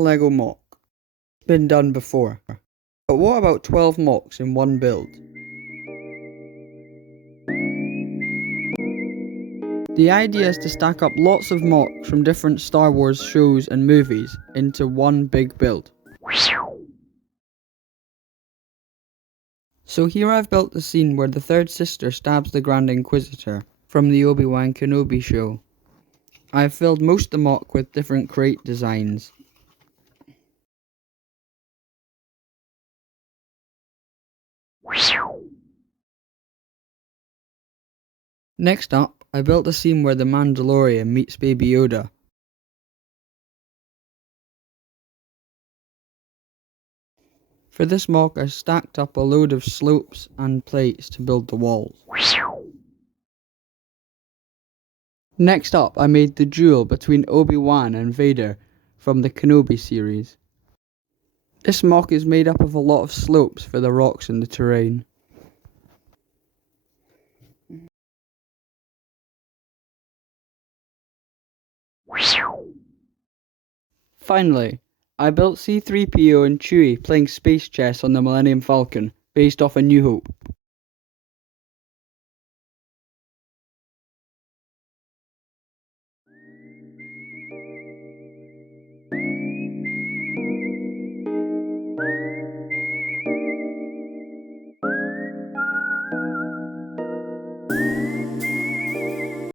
Lego mock. Been done before. But what about 12 mocks in one build? The idea is to stack up lots of mocks from different Star Wars shows and movies into one big build. So here I've built the scene where the third sister stabs the Grand Inquisitor from the Obi-Wan Kenobi show. I've filled most of the mock with different crate designs. Next up, I built a scene where the Mandalorian meets Baby Yoda. For this mock, I stacked up a load of slopes and plates to build the walls. Next up, I made the duel between Obi-Wan and Vader from the Kenobi series. This mock is made up of a lot of slopes for the rocks and the terrain. Finally, I built C-3PO and Chewie playing space chess on the Millennium Falcon, based off A New Hope.